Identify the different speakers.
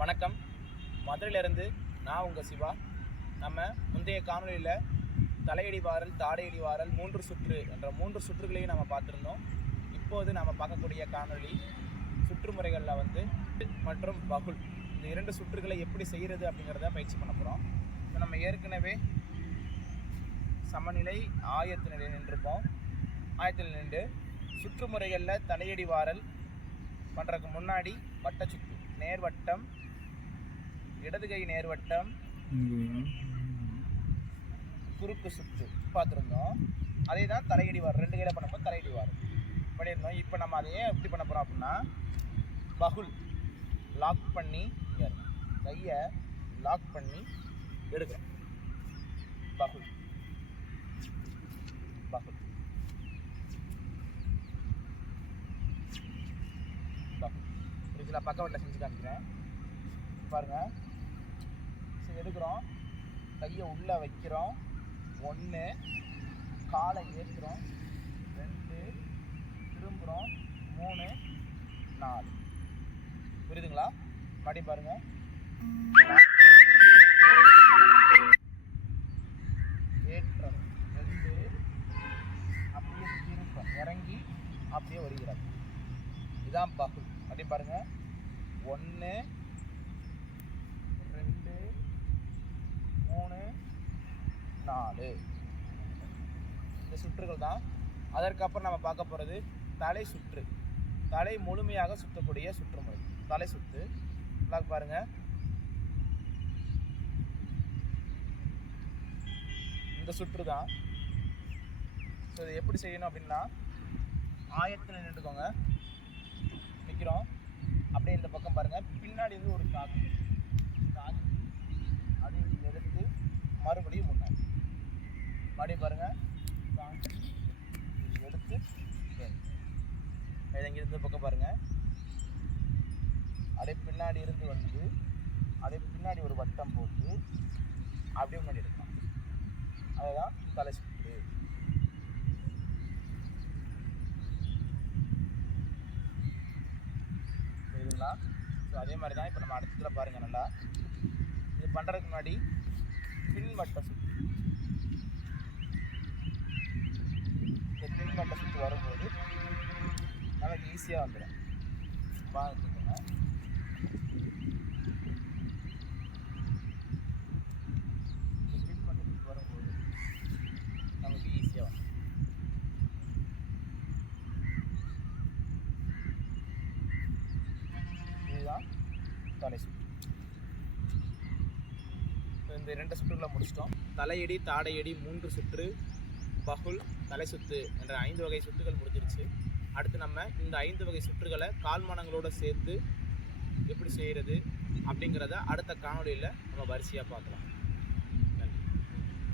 Speaker 1: வணக்கம். மதுரையிலேருந்து நான் உங்கள் சிவா. நம்ம முந்தைய காணொளியில் தலையடி வாரல் தாடையடி வாரல் மூன்று சுற்று என்ற மூன்று சுற்றுகளையும் நம்ம பார்த்துருந்தோம். இப்போது நம்ம பார்க்கக்கூடிய காணொளி சுற்றுமுறைகளில் வந்து மற்றும் பகுல். இந்த இரண்டு சுற்றுகளை எப்படி செய்கிறது அப்படிங்கிறத பயிற்சி பண்ண போகிறோம் இப்போ நம்ம ஏற்கனவே சமநிலை ஆயத்த நிலை நின்றுப்போம் ஆயத்தில் நின்று சுற்றுமுறைகளில் தலையடி வாரல் பண்ணுறதுக்கு முன்னாடி வட்ட சுற்று நேர்வட்டம் இடது கை நேர்வட்டம். குறுக்கு சுற்று பார்த்துருந்தோம். அதே தான் தலையடி வாரம் ரெண்டு கையில் பண்ணும்போது தலையடி வாரம் பண்ணியிருந்தோம். இப்போ நம்ம அதையே எப்படி பண்ண போகிறோம் அப்படின்னா பகுல் லாக் பண்ணி கையை லாக் பண்ணி எடுக்கிறோம். பகுல். பகுல். பகுல். புரியுதுல பக்கவட்டில் செஞ்சு காமிக்கிறேன். பாருங்கள் எடுக்கிறோம். கையை உள்ளே வைக்கிறோம். ஒன்று காலை ஏற்றுறோம் ரெண்டு. திரும்புகிறோம் மூணு. நாலு. புரியுதுங்களா? மடி பாருங்கள் ஏற்றம் ரெண்டு. அப்படியே திருப்பம் இறங்கி அப்படியே வருகிறார் இதான் பகுல் அப்படி பாருங்க. ஒன்று ரெண்டு மூணு நாலு இந்த சுற்றுகள் தான். அதற்கப்புறம் நம்ம பார்க்க போகிறது தலை சுற்று. தலை முழுமையாக சுற்றக்கூடிய சுற்றுமுறை. தலை சுற்று. பிளாக் பாருங்க. இந்த சுற்று தான். ஸோ இது எப்படி செய்யணும் அப்படின்னா ஆயத்தில் நின்றுக்கோங்க. நிற்கிறோம் அப்படியே இந்த பக்கம் பாருங்கள் பின்னாடி இருந்து ஒரு காக்கு அதை இப்படி எடுத்து மறுபடியும் முன்னாடி மறுபடியும் பாருங்க. எடுத்து இங்கே இருந்து பக்கம் பாருங்க. அப்படியே பின்னாடி இருந்து வந்து அப்படியே பின்னாடி ஒரு வட்டம் போட்டு அப்படியே முன்னாடி எடுக்கலாம். அதுதான் தலை சுற்று. சரிங்களா ஸோ அதே மாதிரி தான் இப்போ நம்ம அடுத்ததுல பாருங்கள் நல்லா. இது பண்ணுறதுக்கு முன்னாடி பின் வட்டம் சுற்று. பக்கம் சுற்றி வரும்போது நமக்கு ஈஸியாக வந்துடும் பார்த்துக்கோங்க வரும்போது நமக்கு ஈஸியாக வந்துடும் இதுதான் தலை சுற்று. இந்த ரெண்டு சுற்றுகளை முடிச்சிட்டோம். தலையடி தாடையடி மூன்று சுற்று பகுல் தலை சுத்து என்ற ஐந்து வகை சுற்றுகள் முடிஞ்சிருச்சு. அடுத்து நம்ம இந்த ஐந்து வகை சுற்றுகளை கால்மானங்களோட சேர்த்து எப்படி செய்கிறது அப்படிங்கிறத அடுத்த காணொலியில் நம்ம வரிசையாக பார்க்கலாம்.